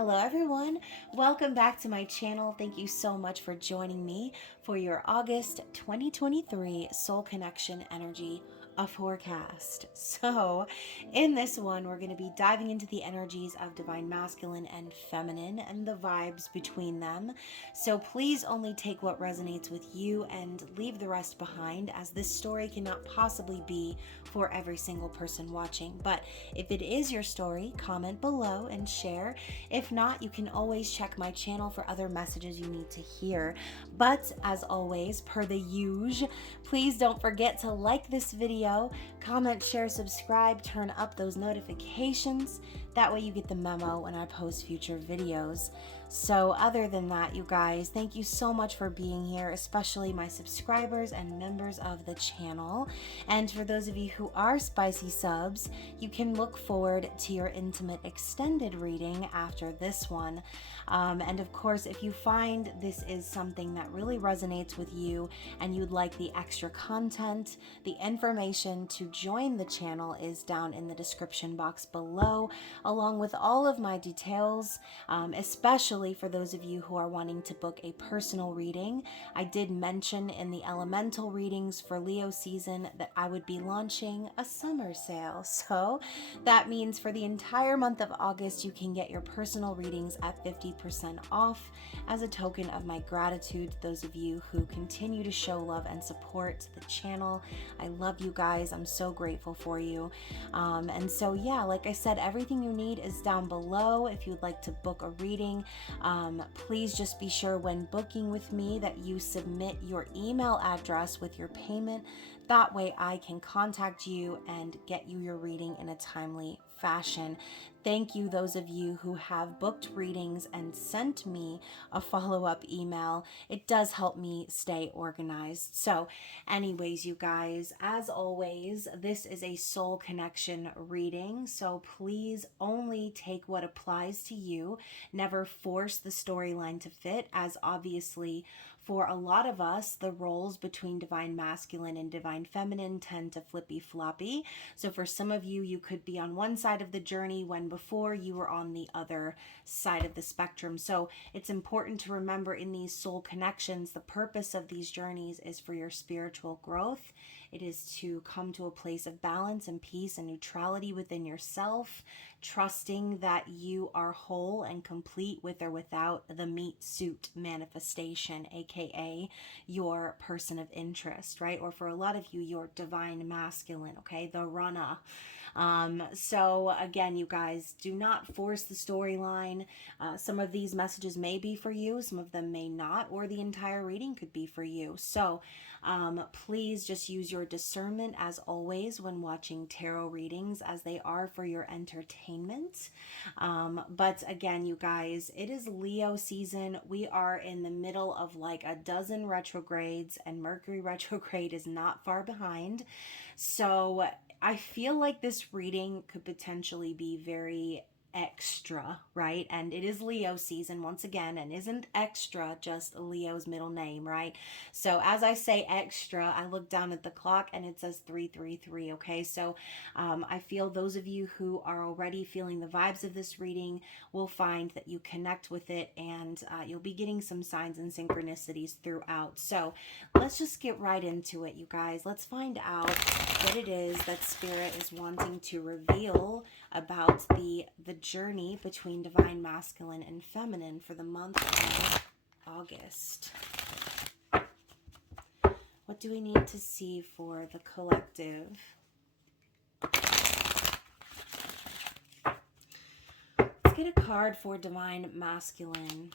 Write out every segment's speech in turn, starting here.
Hello everyone, welcome back to my channel. Thank you so much for joining me for your August 2023 Soul Connection Energy forecast. So in this one, we're going to be diving into the energies of divine masculine and feminine and the vibes between them. So please only take what resonates with you and leave the rest behind, as this story cannot possibly be for every single person watching. But if it is your story, comment below and share. If not, you can always check my channel for other messages you need to hear. But as always, per the usual, please don't forget to like this video, comment, share, subscribe, turn up those notifications. That way you get the memo when I post future videos. So other than that, you guys, thank you so much for being here, especially my subscribers and members of the channel. And for those of you who are spicy subs, you can look forward to your intimate extended reading after this one. And of course, if you find this is something that really resonates with you and you'd like the extra content, the information to join the channel is down in the description box below, along with all of my details, especially for those of you who are wanting to book a personal reading. I did mention in the elemental readings for Leo season that I would be launching a summer sale. So that means for the entire month of August, you can get your personal readings at 50% off as a token of my gratitude to those of you who continue to show love and support the channel. I love you guys. I'm so grateful for you. And so, yeah, like I said, everything you need is down below. If you'd like to book a reading, please just be sure when booking with me that you submit your email address with your payment. That way I can contact you and get you your reading in a timely fashion. Thank you, those of you who have booked readings and sent me a follow-up email. It does help me stay organized. So anyways, you guys, as always, this is a soul connection reading. So please only take what applies to you. Never force the storyline to fit, as obviously for a lot of us, the roles between divine masculine and divine feminine tend to flippy floppy. So for some of you, you could be on one side of the journey when before you were on the other side of the spectrum. So it's important to remember in these soul connections, the purpose of these journeys is for your spiritual growth. It is to come to a place of balance and peace and neutrality within yourself, trusting that you are whole and complete with or without the meat suit manifestation, aka your person of interest, right? Or for a lot of you, your divine masculine, okay? The runner. So again, you guys, do not force the storyline. Some of these messages may be for you, some of them may not, or the entire reading could be for you. So please just use your discernment as always when watching tarot readings, as they are for your entertainment. But again, you guys, it is Leo season. We are in the middle of like a dozen retrogrades, and Mercury retrograde is not far behind. So I feel like this reading could potentially be very extra, right? And it is Leo season once again, and isn't extra just Leo's middle name, right? So as I say extra, I look down at the clock and it says 333. Okay, so I feel those of you who are already feeling the vibes of this reading will find that you connect with it, and you'll be getting some signs and synchronicities throughout. So let's just get right into it, you guys. Let's find out what it is that Spirit is wanting to reveal about the journey between divine masculine and feminine for the month of August. What do we need to see for the collective? Let's get a card for divine masculine.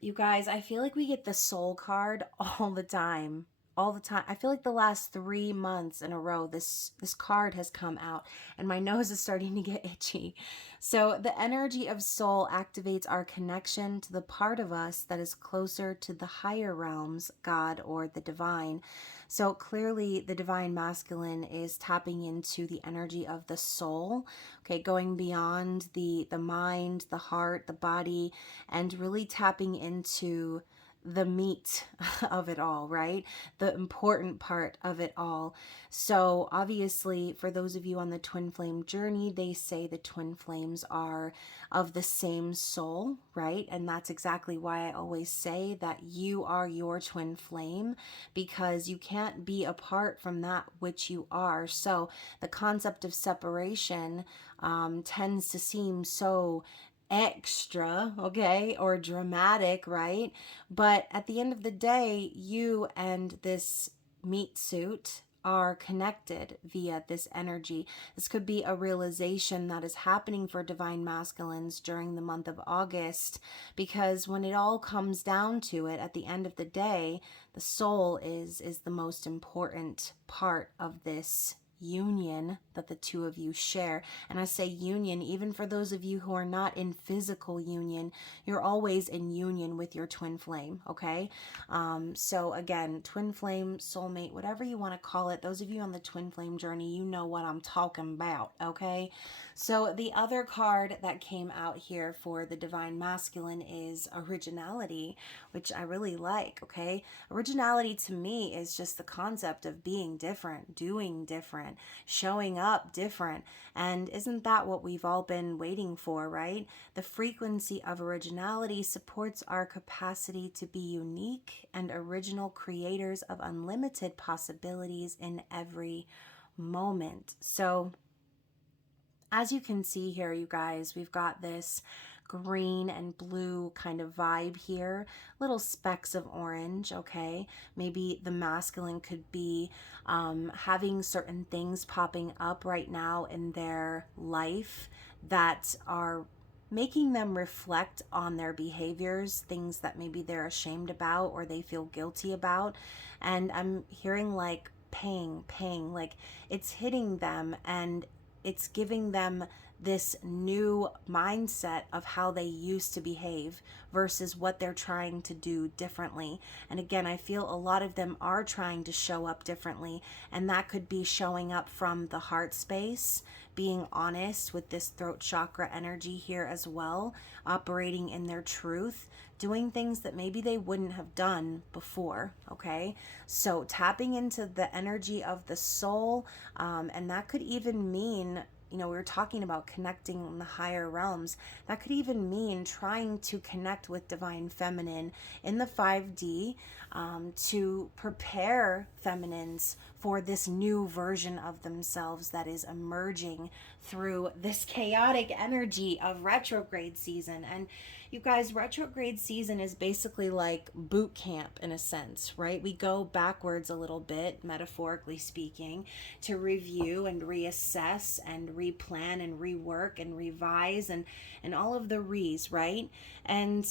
You guys, I feel like we get the soul card all the time. All the time. I feel like the last 3 months in a row, this card has come out, and my nose is starting to get itchy. So the energy of soul activates our connection to the part of us that is closer to the higher realms, God or the divine. So clearly the divine masculine is tapping into the energy of the soul, okay, going beyond the mind, the heart, the body, and really tapping into the meat of it all, right? The important part of it all. So obviously, for those of you on the twin flame journey, they say the twin flames are of the same soul, right? And that's exactly why I always say that you are your twin flame, because you can't be apart from that which you are. So the concept of separation tends to seem so extra, okay, or dramatic, right? But at the end of the day, you and this meat suit are connected via this energy. This could be a realization that is happening for divine masculines during the month of August, because when it all comes down to it, at the end of the day, the soul is the most important part of this union that the two of you share. And I say union, even for those of you who are not in physical union, you're always in union with your twin flame, okay? So again, twin flame, soulmate, whatever you want to call it, those of you on the twin flame journey, you know what I'm talking about, okay? So the other card that came out here for the divine masculine is originality, which I really like, okay? Originality to me is just the concept of being different, doing different, showing up different. And isn't that what we've all been waiting for, right? The frequency of originality supports our capacity to be unique and original creators of unlimited possibilities in every moment. So, as you can see here, you guys, we've got this green and blue kind of vibe here, little specks of orange, okay? Maybe the masculine could be having certain things popping up right now in their life that are making them reflect on their behaviors, things that maybe they're ashamed about or they feel guilty about. And I'm hearing like pang, like it's hitting them, and it's giving them this new mindset of how they used to behave versus what they're trying to do differently. And again, I feel a lot of them are trying to show up differently, and that could be showing up from the heart space, being honest with this throat chakra energy here as well, operating in their truth, doing things that maybe they wouldn't have done before, okay? So tapping into the energy of the soul, and that could even mean, we were talking about connecting in the higher realms. That could even mean trying to connect with divine feminine in the 5D, to prepare feminines for this new version of themselves that is emerging through this chaotic energy of retrograde season. And you guys, retrograde season is basically like boot camp in a sense, right? We go backwards a little bit, metaphorically speaking, to review and reassess and replan and rework and revise and all of the re's, right? And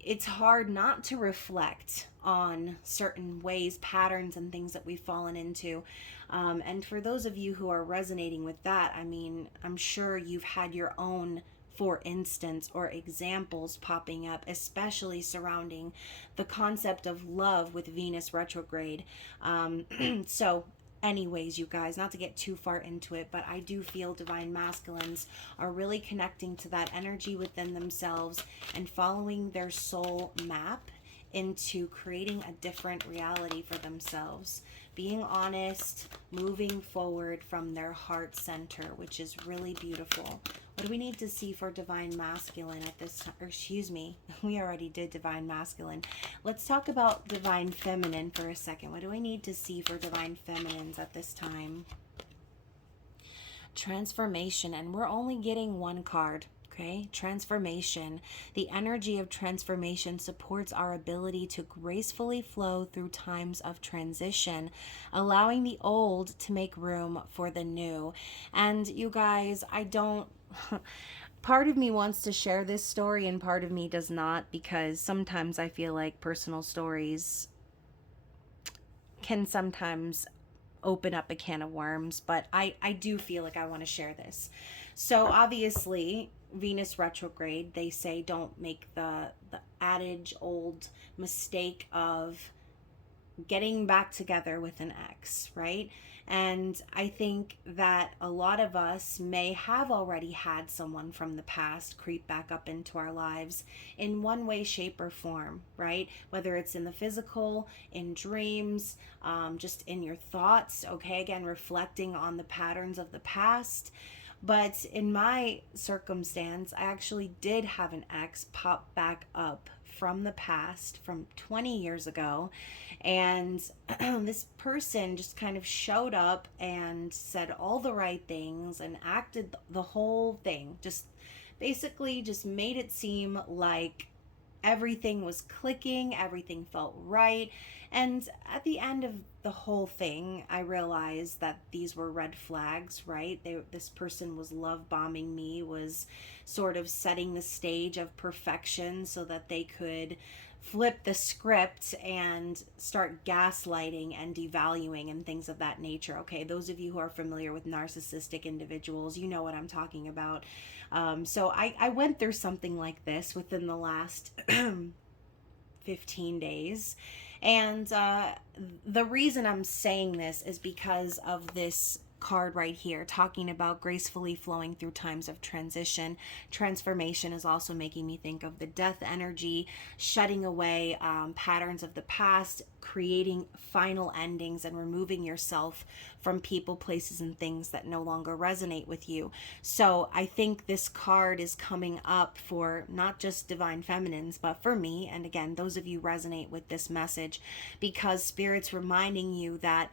it's hard not to reflect on certain ways, patterns, and things that we've fallen into. And for those of you who are resonating with that, I mean, I'm sure you've had your own, for instance, or examples popping up, especially surrounding the concept of love with Venus retrograde. So, anyways, you guys, not to get too far into it, but I do feel divine masculines are really connecting to that energy within themselves and following their soul map into creating a different reality for themselves, being honest, moving forward from their heart center, which is really beautiful. What do we need to see for divine masculine at this time? Or excuse me, we already did divine masculine. Let's talk about divine feminine for a second. What do I need to see for divine feminines at this time? Transformation, and we're only getting one card. Okay, transformation. The energy of transformation supports our ability to gracefully flow through times of transition, allowing the old to make room for the new. And you guys, I don't. Part of me wants to share this story and part of me does not, because sometimes I feel like personal stories can sometimes open up a can of worms, but I do feel like I want to share this. So obviously, Venus retrograde, they say don't make the adage old mistake of getting back together with an ex, right? And I think that a lot of us may have already had someone from the past creep back up into our lives in one way, shape, or form, right? Whether it's in the physical, in dreams, just in your thoughts, okay? Again, reflecting on the patterns of the past. But in my circumstance, I actually did have an ex pop back up from the past, from 20 years ago. And this person just kind of showed up and said all the right things and acted the whole thing. Just basically just made it seem like everything was clicking, everything felt right. And at the end of the whole thing, I realized that these were red flags, right? This person was love bombing me, was sort of setting the stage of perfection so that they could flip the script and start gaslighting and devaluing and things of that nature. Okay, those of you who are familiar with narcissistic individuals, you know what I'm talking about. So I went through something like this within the last 15 days. And the reason I'm saying this is because of this card right here talking about gracefully flowing through times of transition. Transformation is also making me think of the death energy, shutting away patterns of the past, creating final endings, and removing yourself from people, places, and things that no longer resonate with you. So I think this card is coming up for not just divine feminines, but for me. And again, those of you resonate with this message because Spirit's reminding you that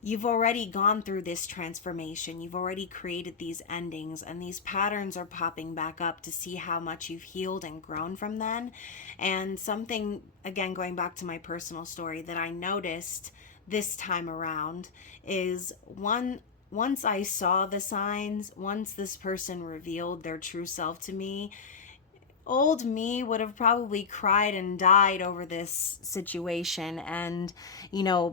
you've already gone through this transformation. You've already created these endings, and these patterns are popping back up to see how much you've healed and grown from then. And something, again, going back to my personal story, that I noticed this time around is once I saw the signs, once this person revealed their true self to me, old me would have probably cried and died over this situation and,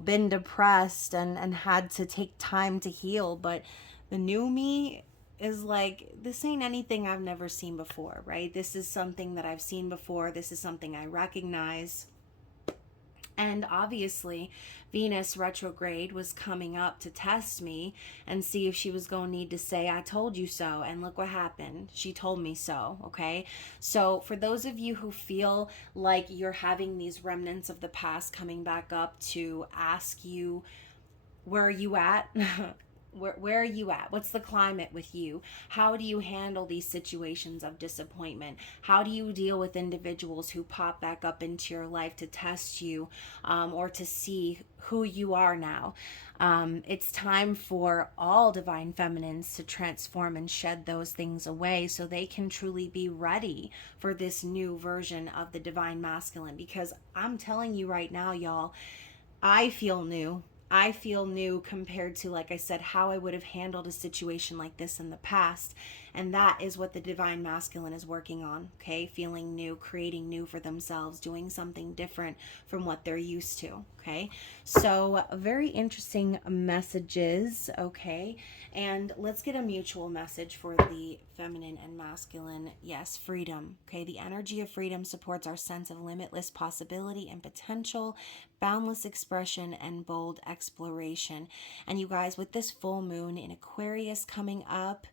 been depressed and had to take time to heal. But the new me is like, this ain't anything I've never seen before, right? This is something that I've seen before. This is something I recognize. And obviously, Venus retrograde was coming up to test me and see if she was going to need to say, I told you so. And look what happened. She told me so. Okay. So, for those of you who feel like you're having these remnants of the past coming back up to ask you, where are you at? Where are you at? What's the climate with you? How do you handle these situations of disappointment? How do you deal with individuals who pop back up into your life to test you, or to see who you are now? It's time for all divine feminines to transform and shed those things away so they can truly be ready for this new version of the divine masculine. Because I'm telling you right now, y'all, I feel new. I feel new compared to, like I said, how I would have handled a situation like this in the past. And that is what the divine masculine is working on, okay? Feeling new, creating new for themselves, doing something different from what they're used to, okay? So, very interesting messages, okay? And let's get a mutual message for the feminine and masculine. Yes, freedom, okay? The energy of freedom supports our sense of limitless possibility and potential, boundless expression, and bold exploration. And you guys, with this full moon in Aquarius coming up,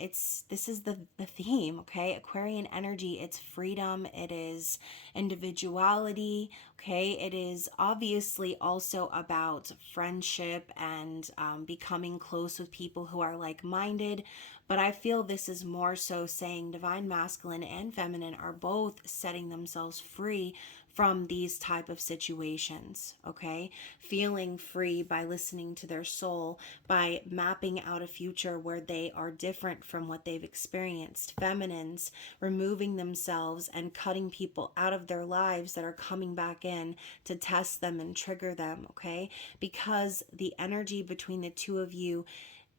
this is the theme, okay? Aquarian energy, it's freedom, it is individuality, okay? It is obviously also about friendship and becoming close with people who are like-minded. But I feel this is more so saying divine masculine and feminine are both setting themselves free from these type of situations, okay? Feeling free by listening to their soul, by mapping out a future where they are different from what they've experienced. Feminines removing themselves and cutting people out of their lives that are coming back in to test them and trigger them, okay? Because the energy between the two of you,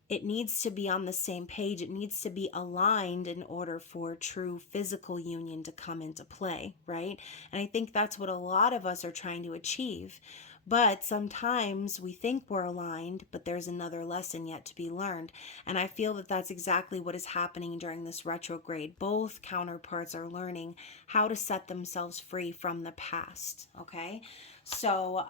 it needs to be on the same page. It needs to be aligned in order for true physical union to come into play, right? And I think that's what a lot of us are trying to achieve. But sometimes we think we're aligned, but there's another lesson yet to be learned. And I feel that that's exactly what is happening during this retrograde. Both counterparts are learning how to set themselves free from the past, okay? So,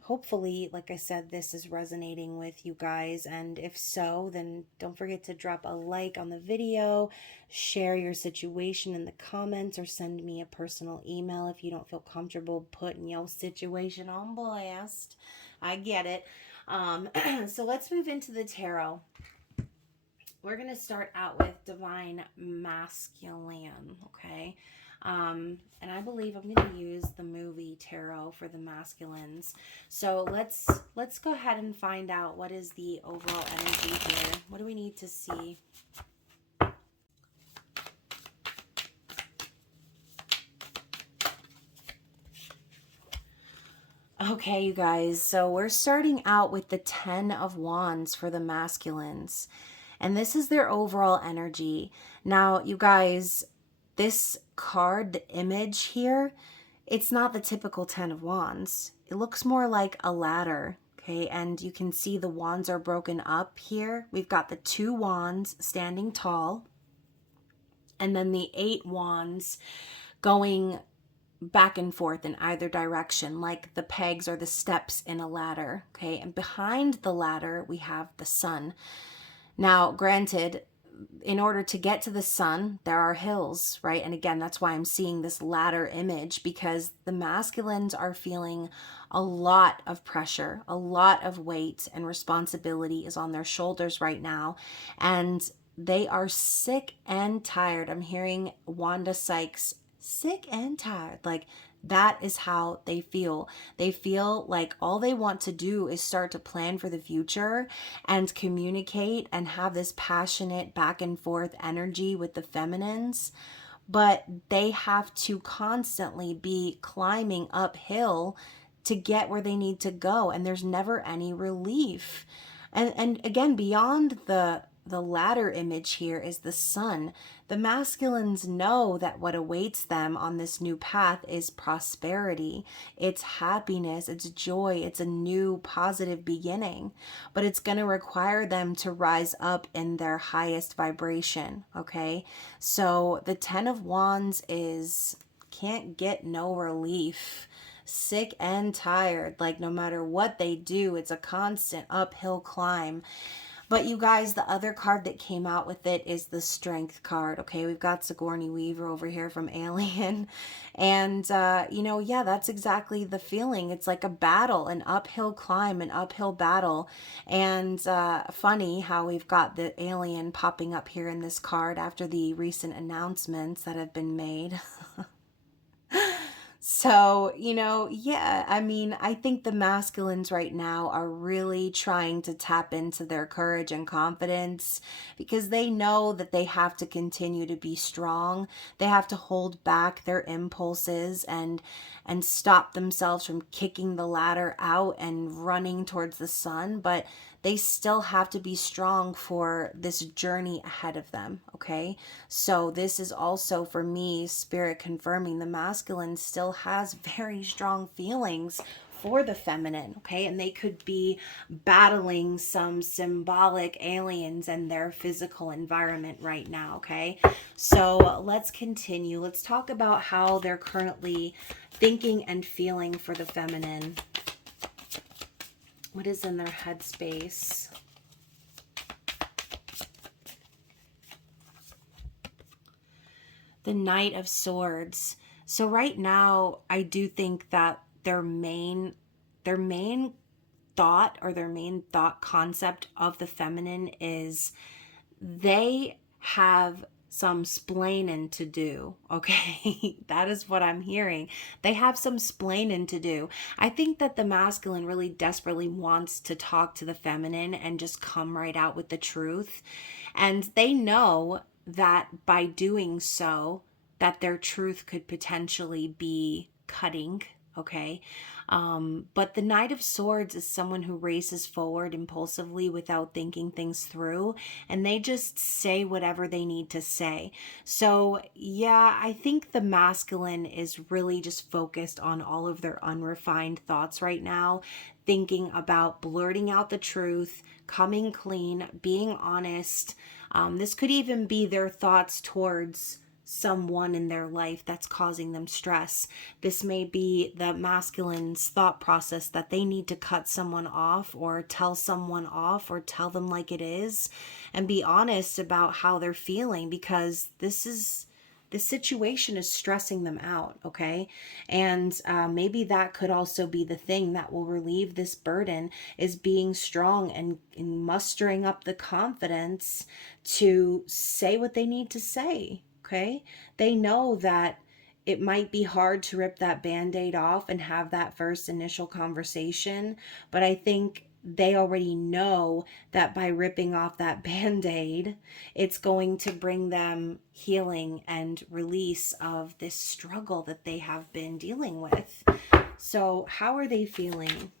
hopefully, like I said, this is resonating with you guys. And if so, then don't forget to drop a like on the video, share your situation in the comments, or send me a personal email if you don't feel comfortable putting your situation on blast. I get it. So let's move into the tarot. We're going to start out with Divine Masculine, okay? And I believe I'm going to use the movie tarot for the masculines. So let's go ahead and find out what is the overall energy here. What do we need to see? Okay, you guys, so we're starting out with the 10 of Wands for the masculines. And this is their overall energy. Now, you guys, this card, the image here, it's not the typical 10 of Wands. It looks more like a ladder, okay? And you can see the wands are broken up here. We've got the 2 wands standing tall, and then the 8 wands going back and forth in either direction, like the pegs or the steps in a ladder, okay? And behind the ladder, we have the sun. Now, granted, in order to get to the sun, there are hills, right? And again, that's why I'm seeing this ladder image, because the masculines are feeling a lot of pressure, a lot of weight and responsibility is on their shoulders right now. And they are sick and tired. I'm hearing Wanda Sykes, sick and tired. Like, that is how they feel. They feel like all they want to do is start to plan for the future and communicate and have this passionate back and forth energy with the feminines. But they have to constantly be climbing uphill to get where they need to go. And there's never any relief. And again, beyond the latter image here is the sun. The masculines know that what awaits them on this new path is prosperity. It's happiness, it's joy, it's a new positive beginning. But it's going to require them to rise up in their highest vibration, okay? So the 10 of Wands is can't get no relief, sick and tired. Like, no matter what they do, it's a constant uphill climb. But you guys, the other card that came out with it is the Strength card. Okay, we've got Sigourney Weaver over here from Alien. And, yeah, that's exactly the feeling. It's like a battle, an uphill climb, an uphill battle. And funny how we've got the alien popping up here in this card after the recent announcements that have been made. So, yeah, I mean, I think the masculines right now are really trying to tap into their courage and confidence, because they know that they have to continue to be strong. They have to hold back their impulses and stop themselves from kicking the ladder out and running towards the sun, but they still have to be strong for this journey ahead of them, okay? So this is also, for me, spirit confirming the masculine still has very strong feelings for the feminine, okay? And they could be battling some symbolic aliens in their physical environment right now, okay? So let's continue. Let's talk about how they're currently thinking and feeling for the feminine. What is in their headspace? The Knight of Swords. So right now, I do think that their main thought, or their main thought concept of the feminine, is they have some splaining to do, okay? That is what I'm hearing. They have some splaining to do. I think that the masculine really desperately wants to talk to the feminine and just come right out with the truth. And they know that by doing so, that their truth could potentially be cutting, okay? But the Knight of Swords is someone who races forward impulsively without thinking things through, and they just say whatever they need to say. So yeah, I think the masculine is really just focused on all of their unrefined thoughts right now, thinking about blurting out the truth, coming clean, being honest. This could even be their thoughts towards someone in their life that's causing them stress. This may be the masculine's thought process that they need to cut someone off or tell someone off or tell them like it is and be honest about how they're feeling, because this situation is stressing them out, okay? And maybe that could also be the thing that will relieve this burden, is being strong and mustering up the confidence to say what they need to say, okay? They know that it might be hard to rip that band-aid off and have that first initial conversation, but I think they already know that by ripping off that band-aid, it's going to bring them healing and release of this struggle that they have been dealing with. So how are they feeling?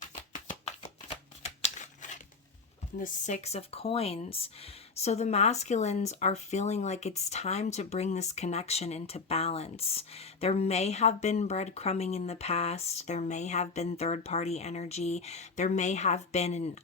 The Six of Coins. So the masculines are feeling like it's time to bring this connection into balance. There may have been breadcrumbing in the past. There may have been third-party energy. There may have been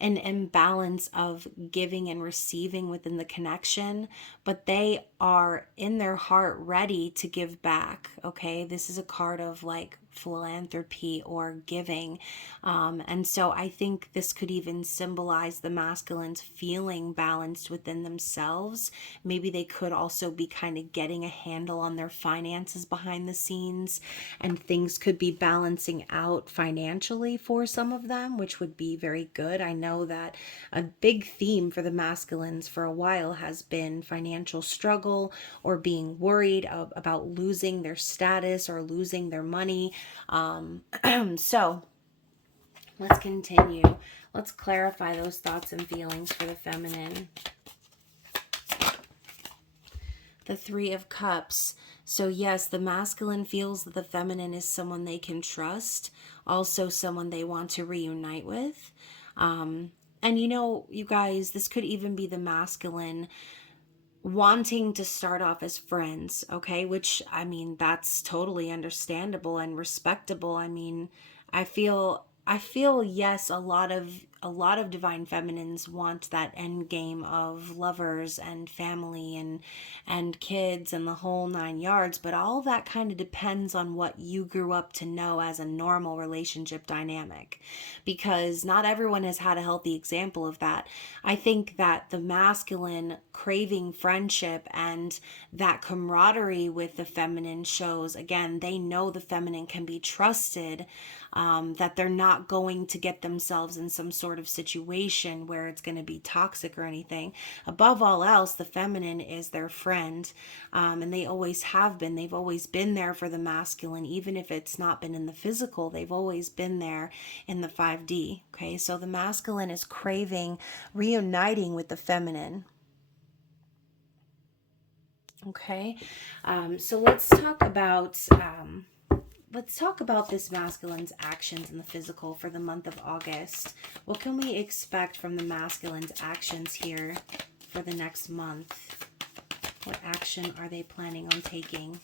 an imbalance of giving and receiving within the connection, but they are in their heart ready to give back, okay? This is a card of like philanthropy or giving. And so I think this could even symbolize the masculines feeling balanced within themselves. Maybe they could also be kind of getting a handle on their finances behind the scenes, and things could be balancing out financially for some of them, which would be very good. I know that a big theme for the masculines for a while has been financial struggle or being worried about losing their status or losing their money. So let's continue. Let's clarify those thoughts and feelings for the feminine. The Three of Cups. So yes, the masculine feels that the feminine is someone they can trust, also someone they want to reunite with. And you know, you guys, this could even be the masculine wanting to start off as friends, okay? Which, I mean, that's totally understandable and respectable. I mean, I feel yes, a lot of divine feminines want that end game of lovers and family and kids and the whole nine yards, but all that kind of depends on what you grew up to know as a normal relationship dynamic, because not everyone has had a healthy example of that. I think that the masculine craving friendship and that camaraderie with the feminine shows, again, they know the feminine can be trusted, that they're not going to get themselves in some sort of situation where it's going to be toxic or anything. Above all else, the feminine is their friend, and they always have been. They've always been there for the masculine, even if it's not been in the physical. They've always been there in the 5D. Okay, so the masculine is craving reuniting with the feminine. Okay, so let's talk about this masculine's actions in the physical for the month of August. What can we expect from the masculine's actions here for the next month? What action are they planning on taking?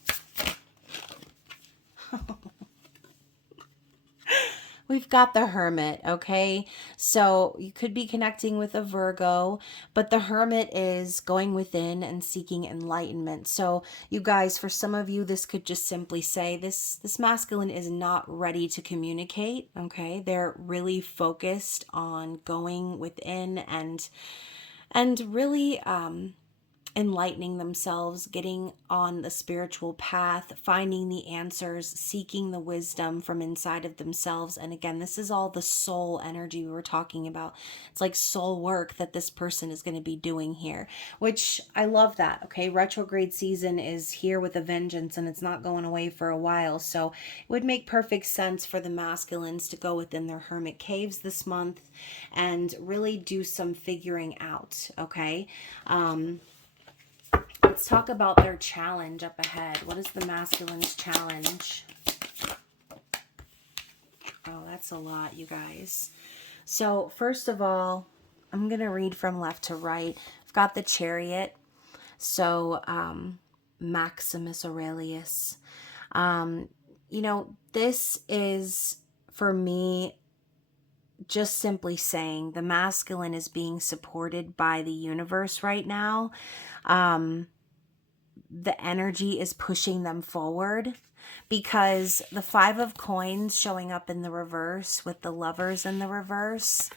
We've got the Hermit, okay? So you could be connecting with a Virgo, but the Hermit is going within and seeking enlightenment. So you guys, for some of you, this could just simply say this masculine is not ready to communicate, okay? They're really focused on going within and really enlightening themselves, getting on the spiritual path, finding the answers, seeking the wisdom from inside of themselves. And again, this is all the soul energy we were talking about. It's like soul work that this person is going to be doing here, which I love that. Okay, retrograde season is here with a vengeance, and it's not going away for a while. So it would make perfect sense for the masculines to go within their hermit caves this month and really do some figuring out. Okay. Let's talk about their challenge up ahead. What is the masculine's challenge? Oh, that's a lot, you guys. So first of all, I'm going to read from left to right. I've got the Chariot. So Maximus Aurelius. This is, for me, just simply saying the masculine is being supported by the universe right now. the energy is pushing them forward, because the Five of Coins showing up in the reverse with the Lovers in the reverse,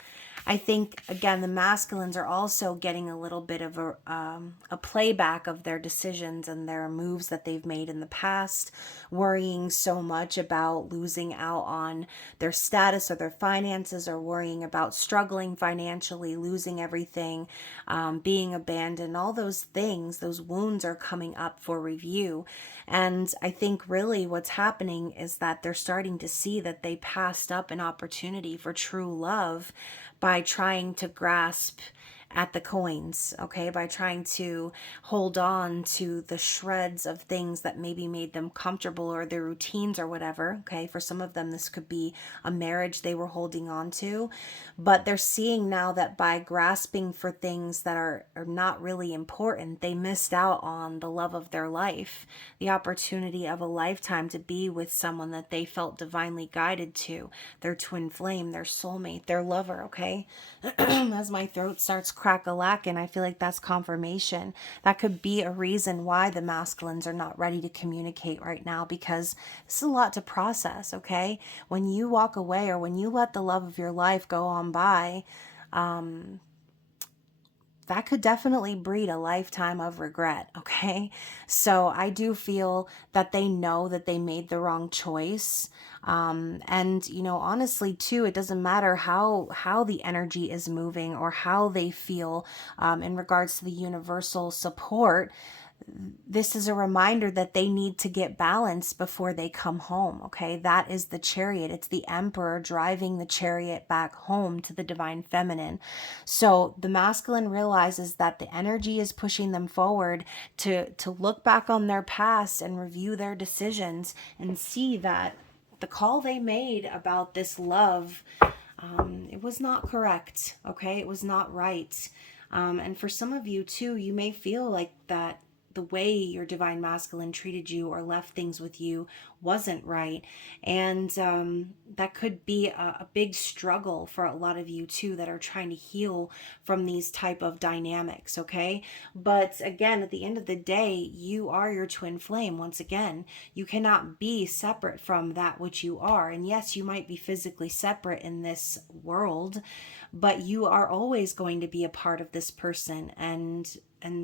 I think, again, the masculines are also getting a little bit of a playback of their decisions and their moves that they've made in the past, worrying so much about losing out on their status or their finances, or worrying about struggling financially, losing everything, being abandoned. All those things, those wounds are coming up for review. And I think really what's happening is that they're starting to see that they passed up an opportunity for true love by trying to grasp at the coins, okay, by trying to hold on to the shreds of things that maybe made them comfortable, or their routines or whatever, okay. For some of them, this could be a marriage they were holding on to, but they're seeing now that by grasping for things that are not really important, they missed out on the love of their life, the opportunity of a lifetime to be with someone that they felt divinely guided to, their twin flame, their soulmate, their lover, okay. As my throat starts crack-a-lacking, I feel like that's confirmation. That could be a reason why the masculines are not ready to communicate right now, because this is a lot to process, okay? When you walk away, or when you let the love of your life go on by, that could definitely breed a lifetime of regret, okay? So I do feel that they know that they made the wrong choice. And, you know, honestly, too, it doesn't matter how the energy is moving, or how they feel in regards to the universal support. This is a reminder that they need to get balanced before they come home, okay? That is the Chariot. It's the Emperor driving the chariot back home to the divine feminine. So the masculine realizes that the energy is pushing them forward to look back on their past and review their decisions, and see that the call they made about this love, it was not correct, okay? It was not right. And for some of you too, you may feel like that the way your divine masculine treated you or left things with you wasn't right. And that could be a big struggle for a lot of you too, that are trying to heal from these type of dynamics, okay? But again, at the end of the day, you are your twin flame. Once again, you cannot be separate from that which you are. And yes, you might be physically separate in this world, but you are always going to be a part of this person, and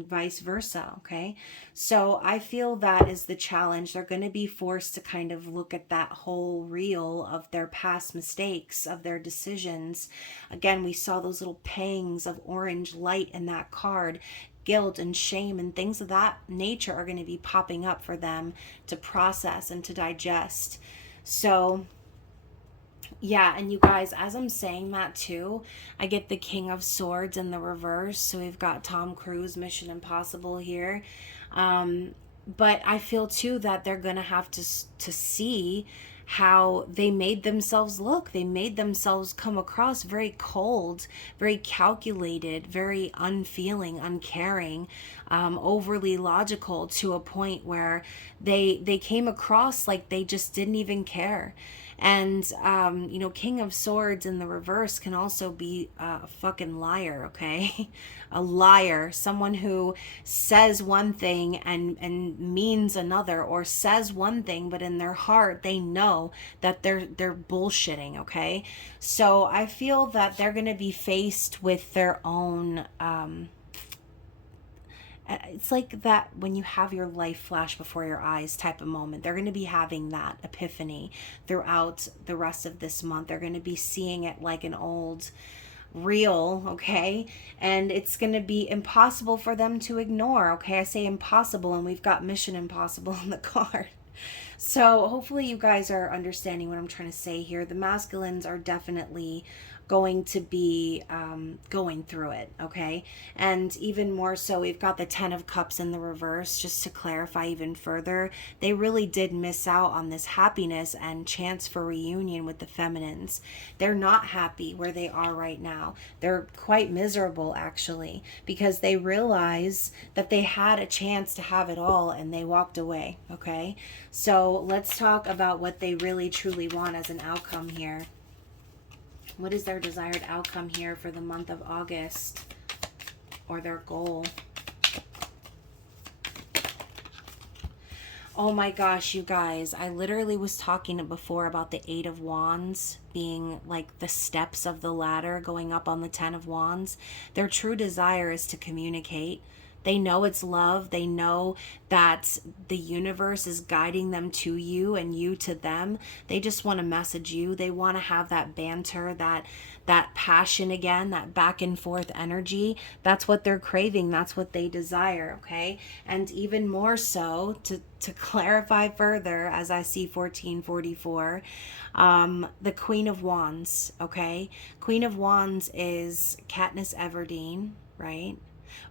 vice versa, okay? So I feel that is the challenge. They're going to be forced to kind of look at that whole reel of their past mistakes, of their decisions. Again, we saw those little pangs of orange light in that card. Guilt and shame and things of that nature are going to be popping up for them to process and to digest. So yeah, and you guys, as I'm saying that too, I get the King of Swords in the reverse. So we've got Tom Cruise, Mission Impossible here. But I feel too that they're going to have to see how they made themselves look. They made themselves come across very cold, very calculated, very unfeeling, uncaring, overly logical, to a point where they came across like they just didn't even care. And, you know, King of Swords in the reverse can also be a fucking liar, okay? A liar, someone who says one thing and means another, or says one thing, but in their heart, they know that they're bullshitting, okay? So I feel that they're going to be faced with their own, it's like that when you have your life flash before your eyes type of moment. They're going to be having that epiphany throughout the rest of this month. They're going to be seeing it like an old reel, okay? And it's going to be impossible for them to ignore, okay? I say impossible, and we've got Mission Impossible in the card. So hopefully you guys are understanding what I'm trying to say here. The masculines are definitely going to be going through it, okay? And even more so, we've got the Ten of Cups in the reverse. Just to clarify even further, they really did miss out on this happiness and chance for reunion with the feminines. They're not happy where they are right now. They're quite miserable, actually, because they realize that they had a chance to have it all and they walked away, okay? So let's talk about what they really truly want as an outcome here. What is their desired outcome here for the month of August, or their goal? Oh my gosh, you guys. I literally was talking before about the Eight of Wands being like the steps of the ladder going up on the Ten of Wands. Their true desire is to communicate. They know it's love. They know that the universe is guiding them to you and you to them. They just want to message you. They want to have that banter, that passion again, that back and forth energy. That's what they're craving. That's what they desire, okay? And even more so, to clarify further, as I see 1444, the Queen of Wands, okay? Queen of Wands is Katniss Everdeen, right?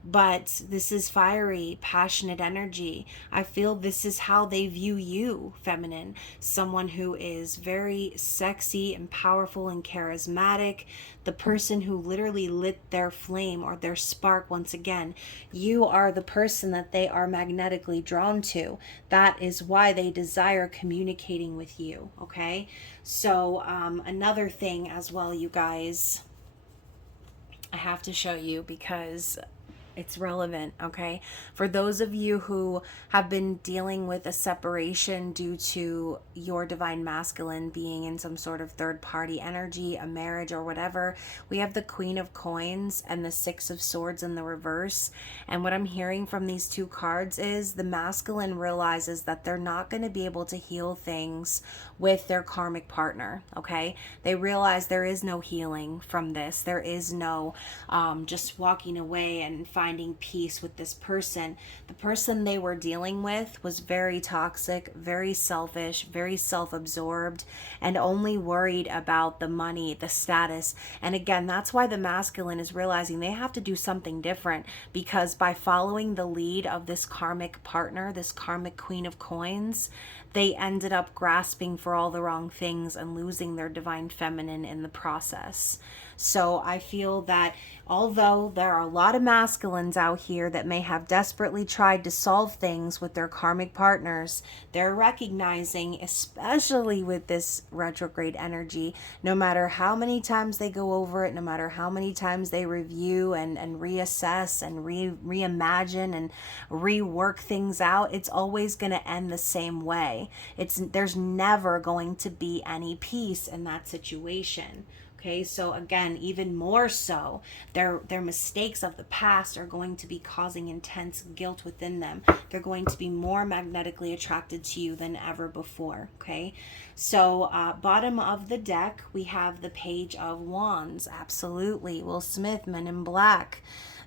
But this is fiery, passionate energy. I feel this is how they view you, feminine. Someone who is very sexy and powerful and charismatic. The person who literally lit their flame or their spark once again. You are the person that they are magnetically drawn to. That is why they desire communicating with you, okay? So, another thing as well, you guys, I have to show you because it's relevant, okay? For those of you who have been dealing with a separation due to your divine masculine being in some sort of third party energy, a marriage or whatever, we have the Queen of Coins and the Six of Swords in the reverse. And what I'm hearing from these two cards is the masculine realizes that they're not going to be able to heal things with their karmic partner, okay? They realize there is no healing from this. There is no just walking away and finding peace with this person. The person they were dealing with was very toxic, very selfish, very self-absorbed, and only worried about the money, the status. And again, that's why the masculine is realizing they have to do something different, because by following the lead of this karmic partner, this karmic Queen of Coins, they ended up grasping for all the wrong things and losing their divine feminine in the process. So I feel that although there are a lot of masculines out here that may have desperately tried to solve things with their karmic partners, they're recognizing, especially with this retrograde energy, no matter how many times they go over it, no matter how many times they review and reassess and reimagine and rework things out, it's always going to end the same way. There's never going to be any peace in that situation. Okay, so again, even more so, their mistakes of the past are going to be causing intense guilt within them. They're going to be more magnetically attracted to you than ever before. Okay, so bottom of the deck, we have the Page of Wands. Absolutely, Will Smith, Men in Black.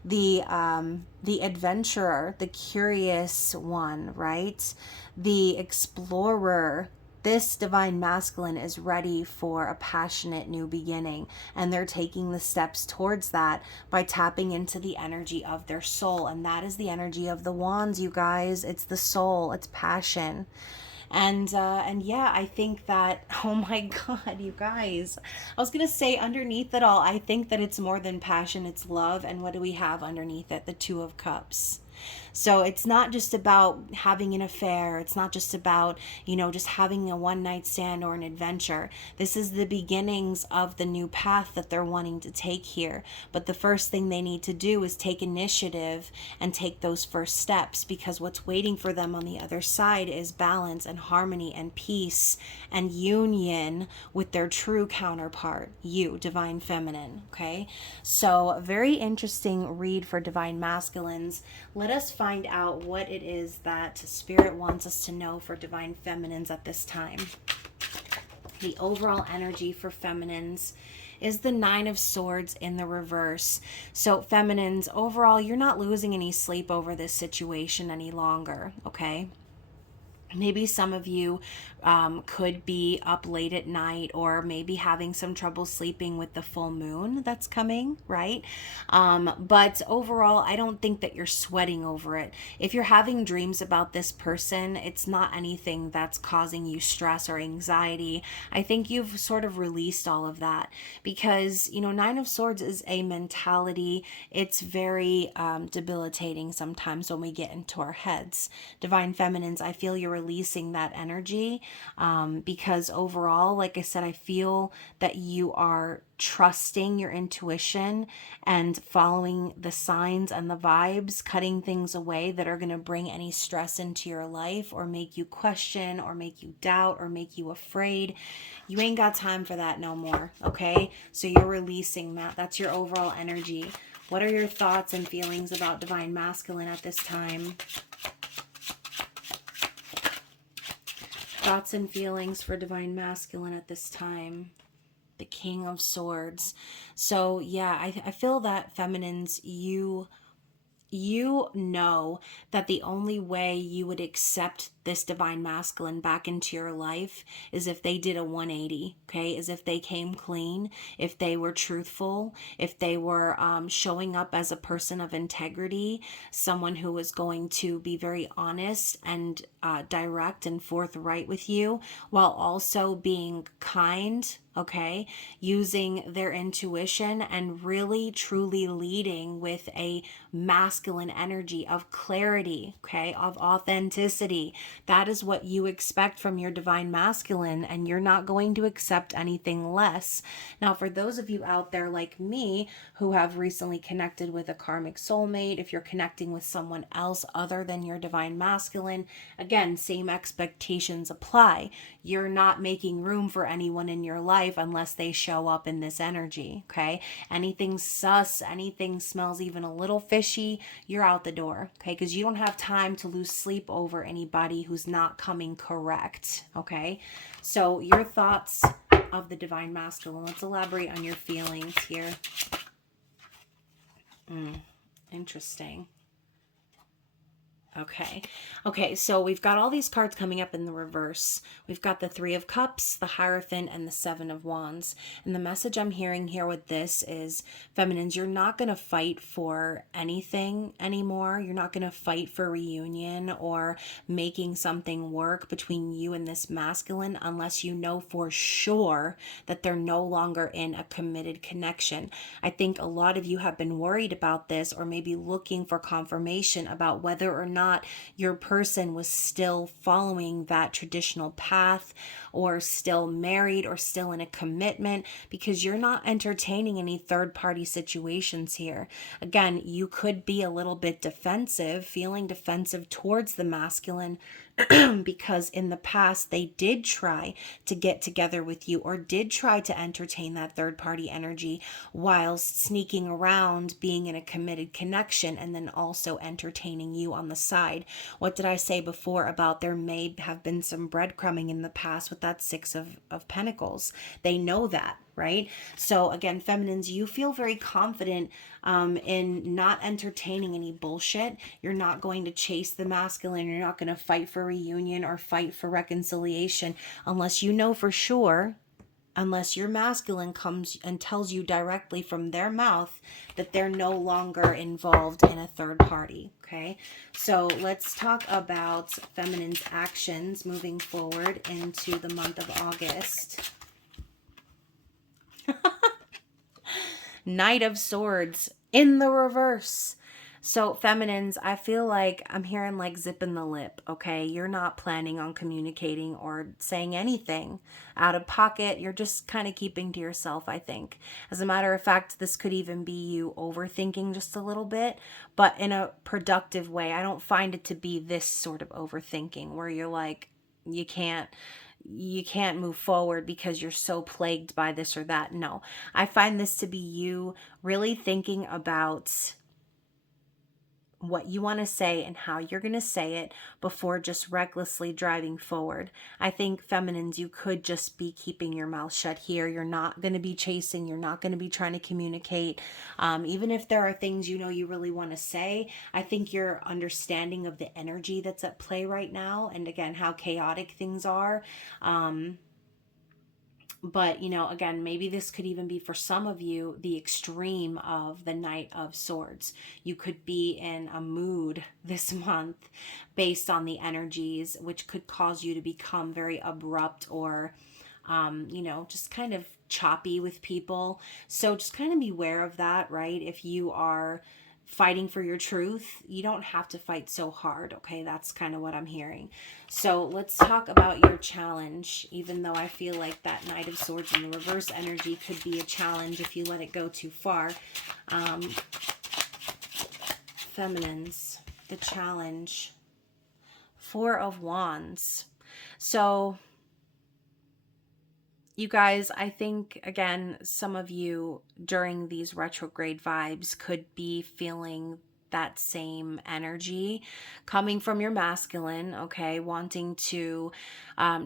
The adventurer, the curious one, right? The explorer. This divine masculine is ready for a passionate new beginning, and they're taking the steps towards that by tapping into the energy of their soul. And that is the energy of the wands, you guys. It's the soul, it's passion. And yeah, I think that, oh my god, you guys, I was gonna say underneath it all, I think that it's more than passion, it's love. And what do we have underneath it? The Two of Cups. So it's not just about having an affair. It's not just about, just having a one night stand or an adventure. This is the beginnings of the new path that they're wanting to take here. But the first thing they need to do is take initiative and take those first steps, because what's waiting for them on the other side is balance and harmony and peace and union with their true counterpart, you, divine feminine. Okay. So a very interesting read for divine masculines. Let us find out what it is that Spirit wants us to know for divine feminines at this time. The overall energy for feminines is the Nine of Swords in the reverse. So feminines, overall, you're not losing any sleep over this situation any longer, okay? Maybe some of you could be up late at night, or maybe having some trouble sleeping with the full moon that's coming, right? But overall, I don't think that you're sweating over it. If you're having dreams about this person, it's not anything that's causing you stress or anxiety. I think you've sort of released all of that, because, Nine of Swords is a mentality. It's very debilitating sometimes when we get into our heads. Divine feminines, I feel you're releasing that energy, because overall, like I said, I feel that you are trusting your intuition and following the signs and the vibes, cutting things away that are going to bring any stress into your life or make you question or make you doubt or make you afraid. You ain't got time for that no more, okay? So you're releasing that. That's your overall energy. What are your thoughts and feelings about Divine Masculine at this time? Thoughts and feelings for Divine Masculine at this time. The King of Swords. So yeah, I feel that feminines, you know that the only way you would accept this divine masculine back into your life is if they did a 180, okay? Is if they came clean, if they were truthful, if they were showing up as a person of integrity, someone who was going to be very honest and direct and forthright with you, while also being kind, okay, using their intuition and really truly leading with a masculine energy of clarity, okay, of authenticity. That is what you expect from your divine masculine, and you're not going to accept anything less. Now, for those of you out there like me who have recently connected with a karmic soulmate, if you're connecting with someone else other than your divine masculine, again, same expectations apply. You're not making room for anyone in your life unless they show up in this energy, okay? Anything sus, anything smells even a little fishy, you're out the door, okay? Because you don't have time to lose sleep over anybody who's not coming correct, okay? So your thoughts of the divine masculine. Let's elaborate on your feelings here. Interesting. Okay, so we've got all these cards coming up in the reverse. We've got the Three of Cups, the Hierophant, and the Seven of Wands. And the message I'm hearing here with this is, feminines, you're not going to fight for anything anymore. You're not going to fight for reunion or making something work between you and this masculine unless you know for sure that they're no longer in a committed connection. I think a lot of you have been worried about this, or maybe looking for confirmation about whether or not your person was still following that traditional path, or still married, or still in a commitment, because you're not entertaining any third party situations here. Again, you could be a little bit defensive, feeling defensive towards the masculine because in the past they did try to get together with you, or did try to entertain that third party energy whilst sneaking around being in a committed connection, and then also entertaining you on the side. What did I say before about there may have been some breadcrumbing in the past with that Six of Pentacles? They know that, right? So again, feminines, you feel very confident in not entertaining any bullshit. You're not going to chase the masculine. You're not going to fight for reunion or fight for reconciliation unless you know for sure, unless your masculine comes and tells you directly from their mouth that they're no longer involved in a third party, okay? So let's talk about feminine's actions moving forward into the month of August. Knight of Swords in the reverse. So feminines, I feel like I'm hearing like zipping the lip, okay? You're not planning on communicating or saying anything out of pocket. You're just kind of keeping to yourself, I think. As a matter of fact, this could even be you overthinking just a little bit, but in a productive way. I don't find it to be this sort of overthinking where you're like, you can't move forward because you're so plagued by this or that. No, I find this to be you really thinking about what you want to say and how you're going to say it before just recklessly driving forward. I think feminines, you could just be keeping your mouth shut here. You're not going to be chasing. You're not going to be trying to communicate. Even if there are things you know you really want to say, I think your understanding of the energy that's at play right now, and again, how chaotic things are, but, you know, again, maybe this could even be for some of you the extreme of the Knight of Swords. You could be in a mood this month based on the energies, which could cause you to become very abrupt or, you know, just kind of choppy with people. So just kind of beware of that, right? If you are fighting for your truth, you don't have to fight so hard, okay? That's kind of what I'm hearing. So let's talk about your challenge, even though I feel like that Knight of Swords in the reverse energy could be a challenge if you let it go too far. Feminines, the challenge. Four of Wands. So you guys, I think, again, some of you during these retrograde vibes could be feeling that same energy coming from your masculine, okay, wanting to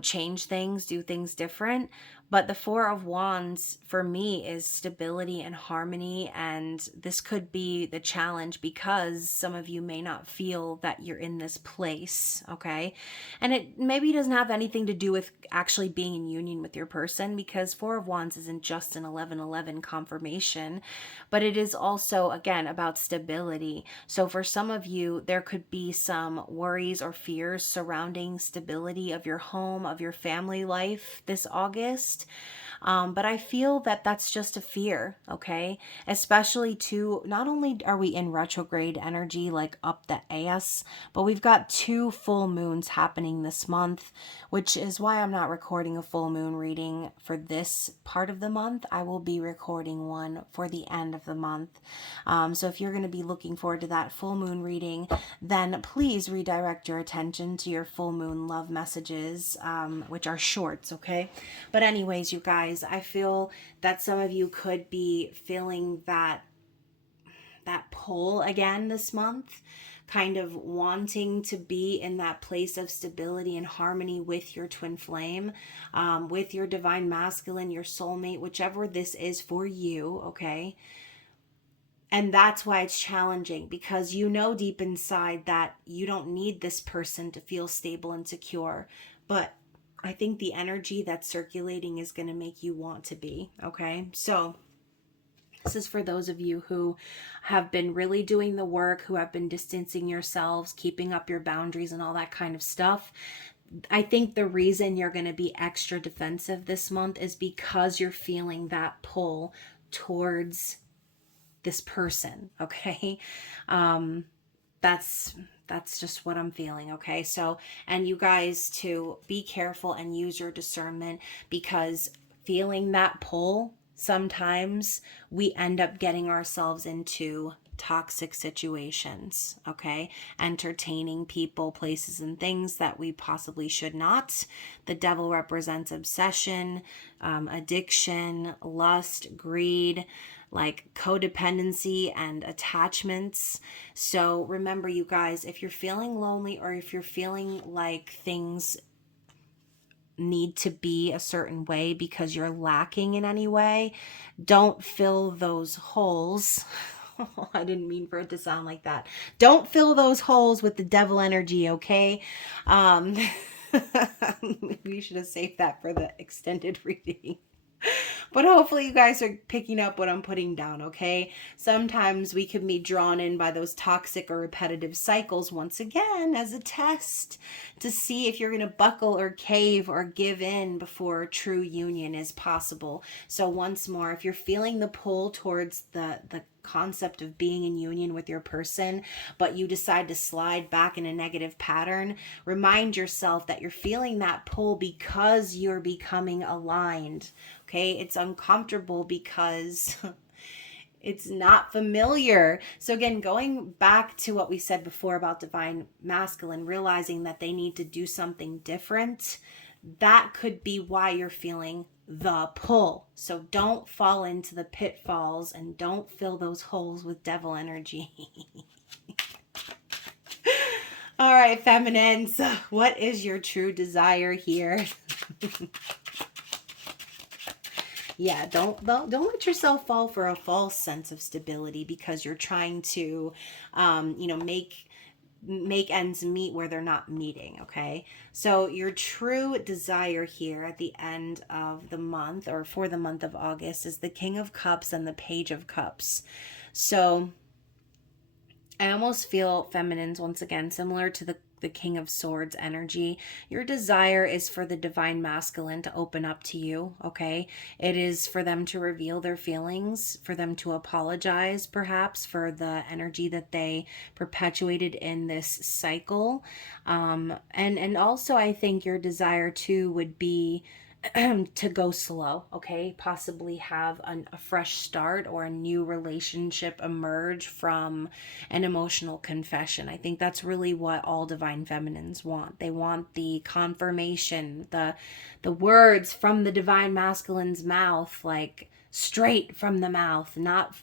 change things, do things different. But the Four of Wands for me is stability and harmony. And this could be the challenge because some of you may not feel that you're in this place, okay? And it maybe doesn't have anything to do with actually being in union with your person, because Four of Wands isn't just an 11-11 confirmation, but it is also, again, about stability. So for some of you, there could be some worries or fears surrounding stability of your home, of your family life this August. But I feel that that's just a fear, okay? Especially too, not only are we in retrograde energy, like up the ass, but we've got 2 full moons happening this month, which is why I'm not recording a full moon reading for this part of the month. I will be recording one for the end of the month. So if you're going to be looking forward to that full moon reading, then please redirect your attention to your full moon love messages, which are shorts, okay? But anyways, you guys, I feel that some of you could be feeling that pull again this month, kind of wanting to be in that place of stability and harmony with your twin flame, with your divine masculine, your soulmate, whichever this is for you, okay? And that's why it's challenging, because you know deep inside that you don't need this person to feel stable and secure. But I think the energy that's circulating is going to make you want to be, okay? So this is for those of you who have been really doing the work, who have been distancing yourselves, keeping up your boundaries and all that kind of stuff. I think the reason you're going to be extra defensive this month is because you're feeling that pull towards this person, okay? That's just what I'm feeling, okay? So, and you guys to be careful and use your discernment, because feeling that pull, sometimes we end up getting ourselves into toxic situations, okay? Entertaining people, places, and things that we possibly should not. The devil represents obsession, addiction, lust, greed, like codependency and attachments. So remember, you guys, if you're feeling lonely or if you're feeling like things need to be a certain way because you're lacking in any way, don't fill those holes. I didn't mean for it to sound like that. Don't fill those holes with the devil energy, okay? We should have saved that for the extended reading. But hopefully you guys are picking up what I'm putting down, okay? Sometimes we can be drawn in by those toxic or repetitive cycles, once again, as a test to see if you're going to buckle or cave or give in before true union is possible. So once more, if you're feeling the pull towards the concept of being in union with your person, but you decide to slide back in a negative pattern, remind yourself that you're feeling that pull because you're becoming aligned. Okay, it's uncomfortable because it's not familiar. So again, going back to what we said before about divine masculine, realizing that they need to do something different, that could be why you're feeling the pull. So don't fall into the pitfalls and don't fill those holes with devil energy. All right, feminines, what is your true desire here? Yeah, don't let yourself fall for a false sense of stability because you're trying to, make ends meet where they're not meeting, okay? So your true desire here at the end of the month, or for the month of August, is the King of Cups and the Page of Cups. So I almost feel feminines, once again, similar to the King of Swords energy. Your desire is for the divine masculine to open up to you, okay? It is for them to reveal their feelings, for them to apologize, perhaps, for the energy that they perpetuated in this cycle. And also, I think your desire, too, would be to go slow, okay? Possibly have a fresh start or a new relationship emerge from an emotional confession. I think that's really what all divine feminines want. They want the confirmation, the words from the divine masculine's mouth, like straight from the mouth, not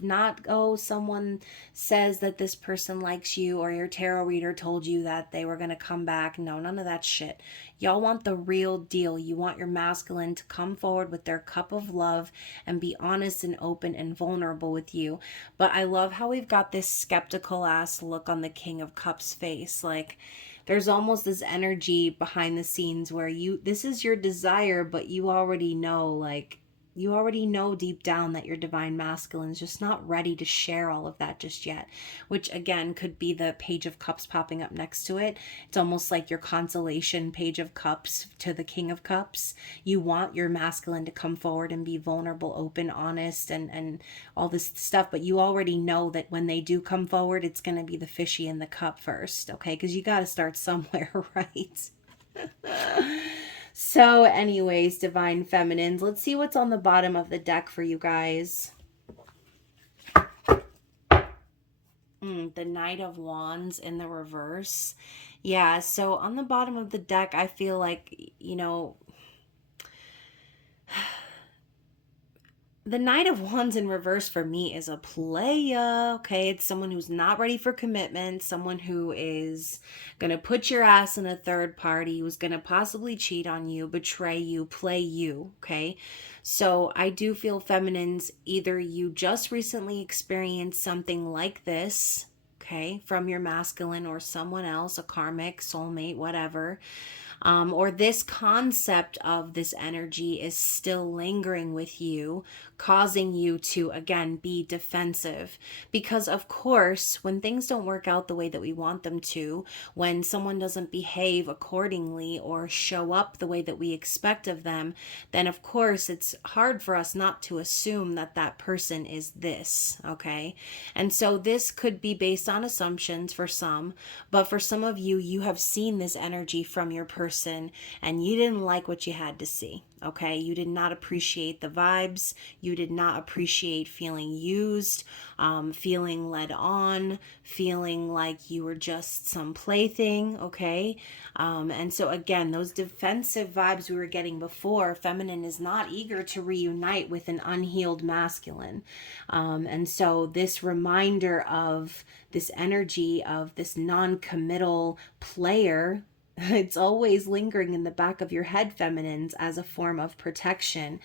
oh, someone says that this person likes you or your tarot reader told you that they were going to come back. No, none of that shit. Y'all want the real deal. You want your masculine to come forward with their cup of love and be honest and open and vulnerable with you. But I love how we've got this skeptical ass look on the King of Cups face. Like, there's almost this energy behind the scenes where this is your desire, but you already know, like, you already know deep down that your divine masculine is just not ready to share all of that just yet, which again could be the Page of Cups popping up next to it. It's almost like your consolation Page of Cups to the King of Cups. You want your masculine to come forward and be vulnerable, open, honest, and all this stuff, but you already know that when they do come forward, it's going to be the fishy in the cup first, okay? Because you got to start somewhere, right? So, anyways, divine feminines, let's see what's on the bottom of the deck for you guys. The Knight of Wands in the reverse. Yeah, so on the bottom of the deck, I feel like, the Knight of Wands in reverse for me is a playa, okay? It's someone who's not ready for commitment, someone who is going to put your ass in a third party, who's going to possibly cheat on you, betray you, play you, okay? So I do feel feminines, either you just recently experienced something like this, okay, from your masculine or someone else, a karmic, soulmate, whatever. Or this concept of this energy is still lingering with you, causing you to, again, be defensive. Because, of course, when things don't work out the way that we want them to, when someone doesn't behave accordingly or show up the way that we expect of them, then, of course, it's hard for us not to assume that that person is this, okay? And so this could be based on assumptions for some, but for some of you, you have seen this energy from your person and you didn't like what you had to see. Okay, you did not appreciate the vibes. You did not appreciate feeling used, feeling led on, feeling like you were just some plaything. Okay, and so again, those defensive vibes we were getting before, feminine is not eager to reunite with an unhealed masculine. And so this reminder of this energy of this non-committal player, it's always lingering in the back of your head, feminines, as a form of protection,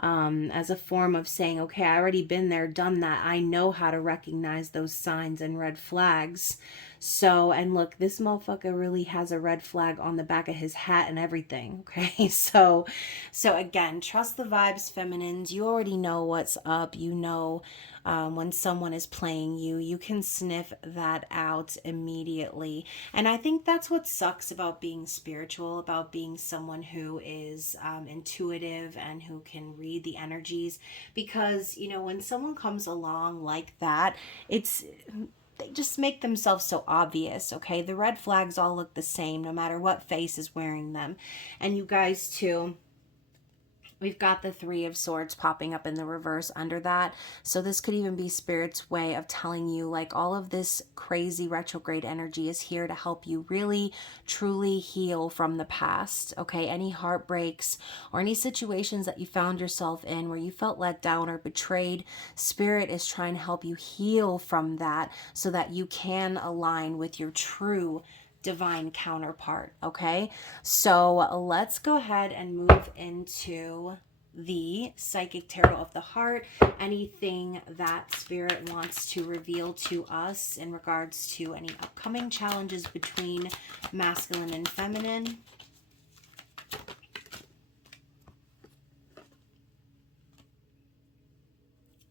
as a form of saying, okay, I already been there, done that. I know how to recognize those signs and red flags. So, and look, this motherfucker really has a red flag on the back of his hat and everything. Okay. So again, trust the vibes, feminines. You already know what's up. You know, when someone is playing you, you can sniff that out immediately. And I think that's what sucks about being spiritual, about being someone who is intuitive and who can read the energies. Because, when someone comes along like that, they just make themselves so obvious, okay? The red flags all look the same no matter what face is wearing them. And you guys, too, we've got the Three of Swords popping up in the reverse under that. So this could even be Spirit's way of telling you, like, all of this crazy retrograde energy is here to help you really, truly heal from the past, okay? Any heartbreaks or any situations that you found yourself in where you felt let down or betrayed, Spirit is trying to help you heal from that so that you can align with your true divine counterpart, okay? So let's go ahead and move into the Psychic Tarot of the Heart. Anything that Spirit wants to reveal to us in regards to any upcoming challenges between masculine and feminine.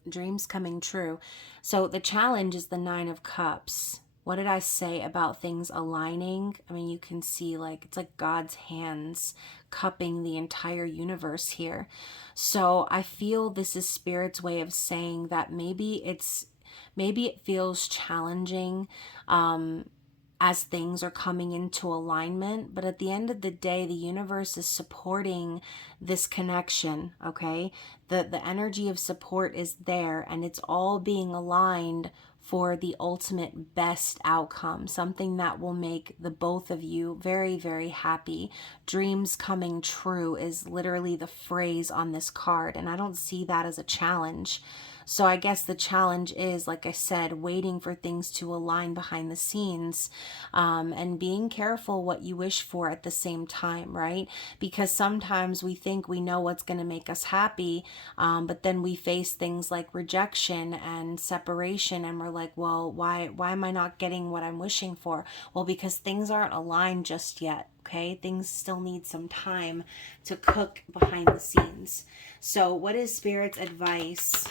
Dreams coming true. So the challenge is the Nine of Cups. what did I say about things aligning? I mean, you can see like it's like God's hands cupping the entire universe here. So I feel this is Spirit's way of saying that maybe it feels challenging as things are coming into alignment, but at the end of the day, the universe is supporting this connection. Okay, the energy of support is there, and it's all being aligned for the ultimate best outcome, something that will make the both of you very, very happy. Dreams coming true is literally the phrase on this card, and I don't see that as a challenge. So I guess the challenge is, like I said, waiting for things to align behind the scenes, and being careful what you wish for at the same time, right? Because sometimes we think we know what's going to make us happy, but then we face things like rejection and separation, and we're like, well, why am I not getting what I'm wishing for? Well, because things aren't aligned just yet. Okay, things still need some time to cook behind the scenes. So what is Spirit's advice?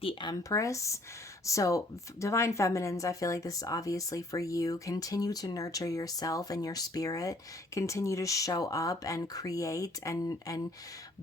The Empress. So Divine Feminines, I feel like this is obviously for you. Continue to nurture yourself and your spirit. Continue to show up and create and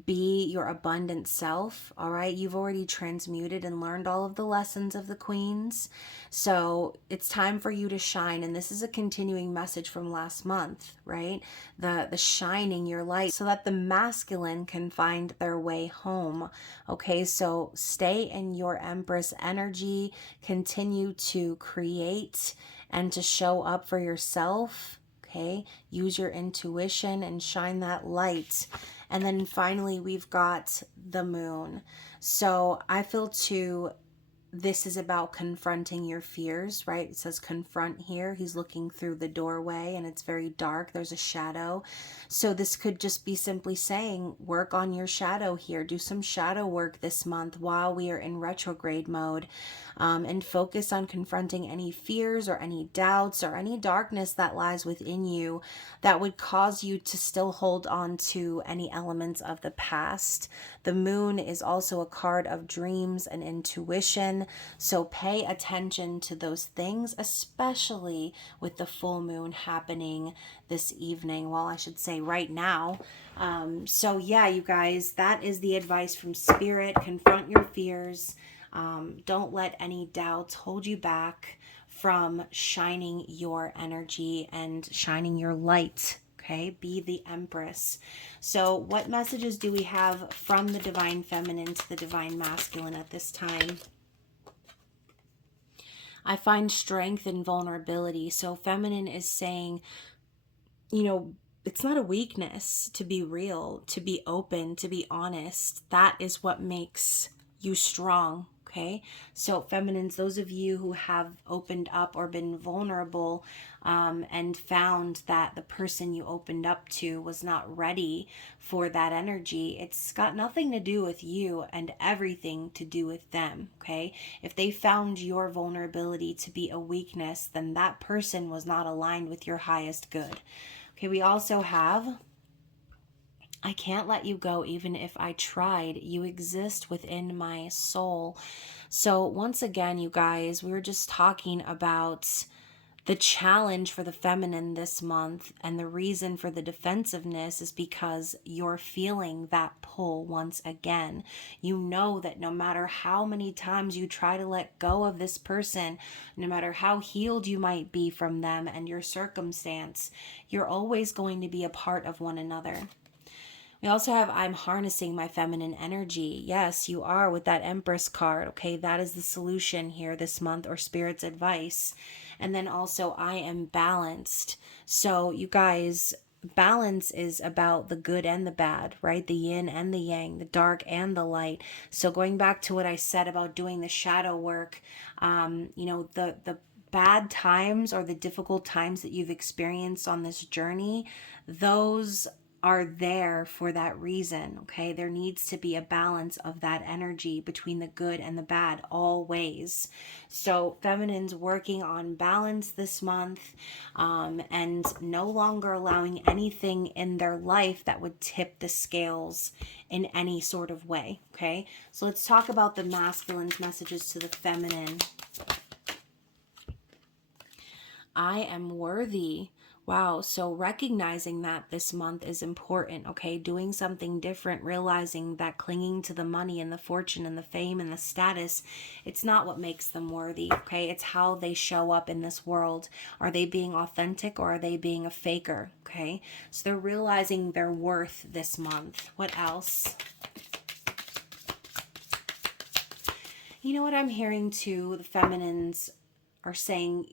be your abundant self. All right, you've already transmuted and learned all of the lessons of the queens, so it's time for you to shine. And this is a continuing message from last month, right? The shining your light so that the masculine can find their way home. Okay, so stay in your Empress energy, continue to create and to show up for yourself. Okay, use your intuition and shine that light. And then finally, we've got the moon. So I feel too, this is about confronting your fears, right? It says confront here. He's looking through the doorway and it's very dark. There's a shadow. So this could just be simply saying, work on your shadow here. Do some shadow work this month while we are in retrograde mode, and focus on confronting any fears or any doubts or any darkness that lies within you that would cause you to still hold on to any elements of the past. The moon is also a card of dreams and intuition. So pay attention to those things, especially with the full moon happening this evening. Well, I should say right now. So yeah, you guys, that is the advice from Spirit. Confront your fears. Don't let any doubts hold you back from shining your energy and shining your light. Okay, be the Empress. So what messages do we have from the Divine Feminine to the Divine Masculine at this time? I find strength and vulnerability. So feminine is saying, it's not a weakness to be real, to be open, to be honest. That is what makes you strong. Okay, so feminines, those of you who have opened up or been vulnerable, and found that the person you opened up to was not ready for that energy, it's got nothing to do with you and everything to do with them. Okay, if they found your vulnerability to be a weakness, then that person was not aligned with your highest good. Okay, we also have, I can't let you go even if I tried. You exist within my soul. So once again, you guys, we were just talking about the challenge for the feminine this month, and the reason for the defensiveness is because you're feeling that pull once again. You know that no matter how many times you try to let go of this person, no matter how healed you might be from them and your circumstance, you're always going to be a part of one another. We also have, I'm harnessing my feminine energy. Yes, you are, with that Empress card. Okay, that is the solution here this month, or Spirit's advice. And then also, I am balanced. So you guys, balance is about the good and the bad, right? The yin and the yang, the dark and the light. So going back to what I said about doing the shadow work, the bad times or the difficult times that you've experienced on this journey, those are there for that reason, okay? There needs to be a balance of that energy between the good and the bad always. So feminine's working on balance this month, and no longer allowing anything in their life that would tip the scales in any sort of way, okay? So let's talk about the masculine's messages to the feminine. I am worthy. Wow. So recognizing that this month is important, okay? Doing something different, realizing that clinging to the money and the fortune and the fame and the status, it's not what makes them worthy, okay? It's how they show up in this world. Are they being authentic or are they being a faker, okay? So they're realizing their worth this month. What else? You know what I'm hearing too? The feminines are saying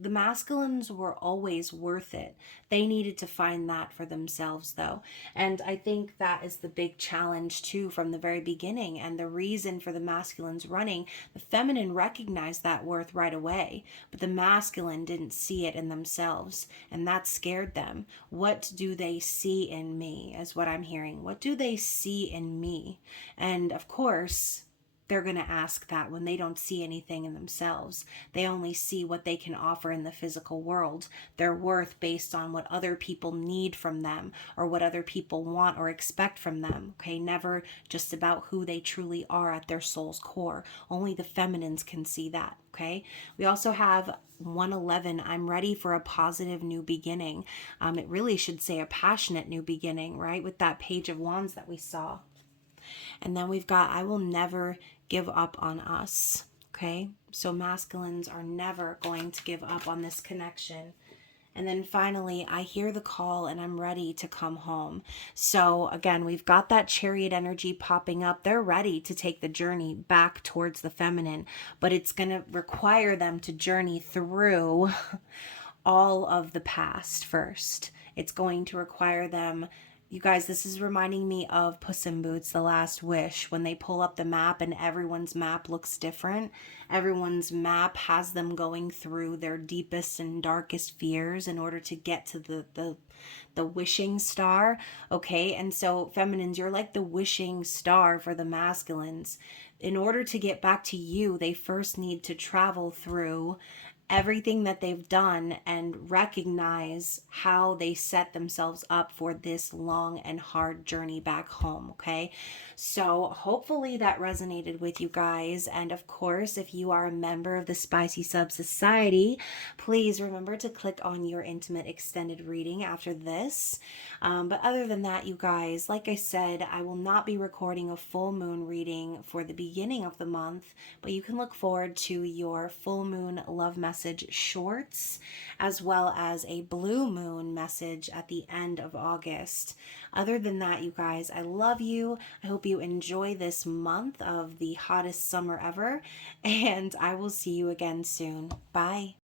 the masculines were always worth it. They needed to find that for themselves, though. And I think that is the big challenge, too, from the very beginning. And the reason for the masculines running, the feminine recognized that worth right away, but the masculine didn't see it in themselves. And that scared them. What do they see in me, is what I'm hearing. What do they see in me? And of course, they're going to ask that when they don't see anything in themselves. They only see what they can offer in the physical world, their worth based on what other people need from them or what other people want or expect from them. Okay, never just about who they truly are at their soul's core. Only the feminines can see that. Okay, we also have 111. I'm ready for a positive new beginning. It really should say a passionate new beginning, right? With that page of wands that we saw. And then we've got I will never give up on us. Okay? So masculines are never going to give up on this connection. And then finally, I hear the call and I'm ready to come home. So again, we've got that chariot energy popping up. They're ready to take the journey back towards the feminine, but it's going to require them to journey through all of the past first. It's going to require them. You guys, this is reminding me of Puss in Boots, The Last Wish, when they pull up the map and everyone's map looks different. Everyone's map has them going through their deepest and darkest fears in order to get to the wishing star. Okay, and so feminines, you're like the wishing star for the masculines. In order to get back to you, they first need to travel through everything that they've done and recognize how they set themselves up for this long and hard journey back home. Okay, so hopefully that resonated with you guys. And of course, if you are a member of the Spicy Sub Society, please remember to click on your intimate extended reading after this. But other than that, you guys, like I said, I will not be recording a full moon reading for the beginning of the month, but you can look forward to your full moon love message shorts, as well as a blue moon message at the end of August. Other than that, you guys, I love you. I hope you enjoy this month of the hottest summer ever, and I will see you again soon. Bye.